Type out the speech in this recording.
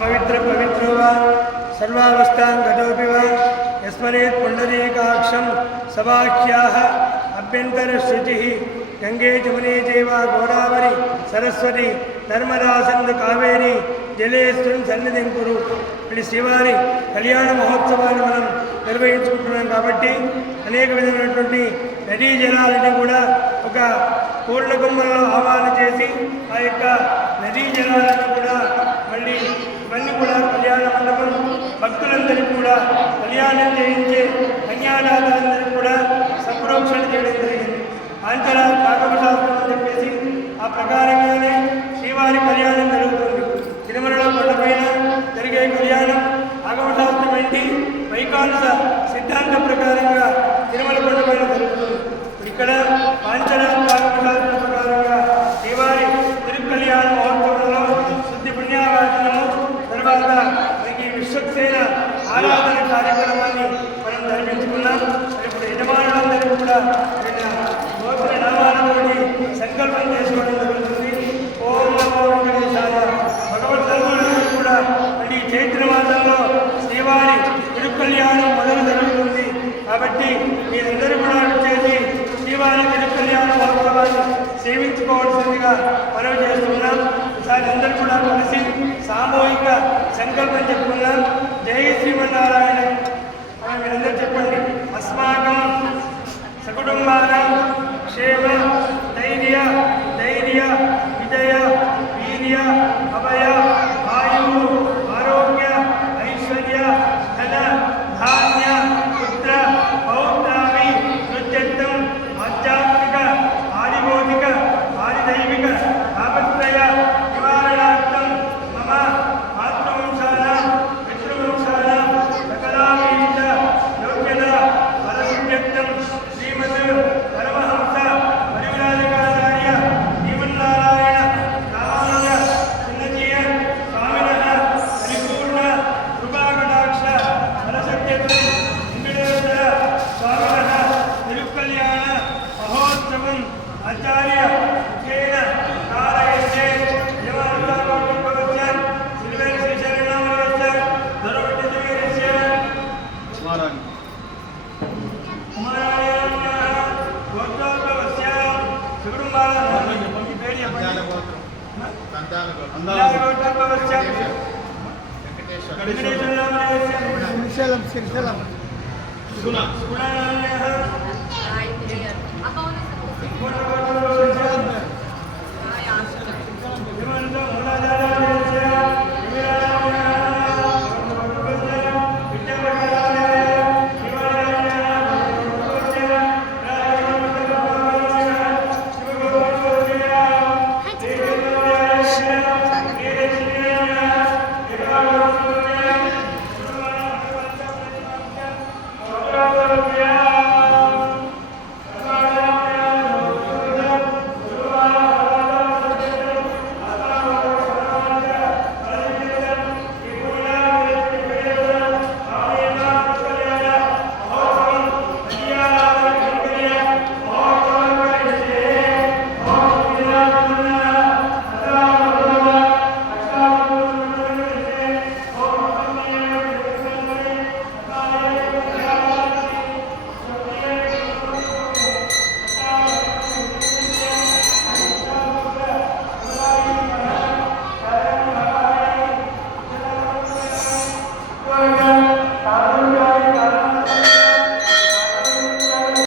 अपवित्र पवित्रो वा सर्वावस्थां गतोऽपि वा यस्मरेत् पुण्डरीकाक्षं सवाख्याः अभ्यन्तरश्रुतिः गंगे जमुने चैव गोदावरी सरस्वती नर्मदा सिंधु कावेरी जलेस्मिन् सन्निधिं कुरु इति శ్రీవారి కళ్యాణ మహోత్సవాన్ని మనం నిర్వహించుకుంటున్నాం కాబట్టి అనేక విధమైనటువంటి నదీ జలాలని కూడా ఒక పూర్ణ కుంభంలో ఆవాహన చేసి ఆ యొక్క నదీ జలాలను కూడా మళ్ళీ ఇవన్నీ కూడా కళ్యాణ మండపం భక్తులందరికీ కూడా కళ్యాణం చేయించే కన్యాదాతలందరికీ కూడా సంప్రోక్షణ చేయడం జరిగింది. ఆంచల కాకపశాస్త్రం అని చెప్పేసి ఆ ప్రకారంగానే శ్రీవారి కళ్యాణం జరుగుతుంది. తిరుమలలో కొండపైన జరిగే కళ్యాణం ఆగమశాస్త్రం ఏంటి వైకాంస సిద్ధాంత ప్రకారంగా తిరుమల కొండపైన జరుగుతుంది. ఇక్కడ ఆంచల కాకపశాస్త్రం ప్రకారంగా శ్రీవారి తిరుకళ్యాణ మహోత్సవంలో శుద్ధి పుణ్యావాచనము తర్వాత మనకి విశ్వక్సేన ఆరాధన కార్యక్రమాన్ని మనం జరిపించుకున్నాం. ఇప్పుడు యజమానులందరూ కూడా గోత్ర నామాలతోటి సంకల్పం చేసుకోవడం జరుగుతుంది. ఓం నమో వెంకటేశాయ. భగవద్బంధువులందరూ కూడా మళ్ళీ చైత్ర మాసంలో శ్రీవారి తిరుకళ్యాణం మొదలు జరుగుతుంది కాబట్టి మీరందరూ కూడా వచ్చేసి శ్రీవారి తిరుకళ్యాణ మహోత్సవాన్ని సేవించుకోవాల్సిందిగా మనవి చేస్తున్నాం. ఈసారి అందరూ కూడా కలిసి సామూహిక సంకల్పం చెప్పుకున్నాం. జై శ్రీమన్నారాయణ. మీరందరూ చెప్పండి. అస్మాకం సకుటుంబానాం క్షేమ ధైర్య ధైర్య విజయ వీర్య అభయ ఆయు ఆరోగ్య ఐశ్వర్య ధన ధాన్య పుత్ర పౌత్రాది నృత్యత్వం ఆధ్యాత్మిక ఆదిభౌతిక ఆదిదైవిక తాపత్రయ నివారణార్థం మమ మాతృవంశానాం పితృవంశానాం సకలాభీష్ట యోగ్యత ఫలసిద్ధ్యర్థం శ్రీమద్ పరమహంస పరివ్రాజకాచార్య శ్రీమన్నారాయణ రామానుజ చిన్నజీయ స్వామినః పరిపూర్ణ కృపాకటాక్ష ఫలసిద్ధ్యర్థం వెంకటేశ్వర స్వామినః తిరుకళ్యాణ మహోత్సవం ఆచార్య ముఖేన కారయతే యమహంస సిల్వేర్ శ్రీశరణామయస్య ధర్మటిదేవస్య శ్రీశైలం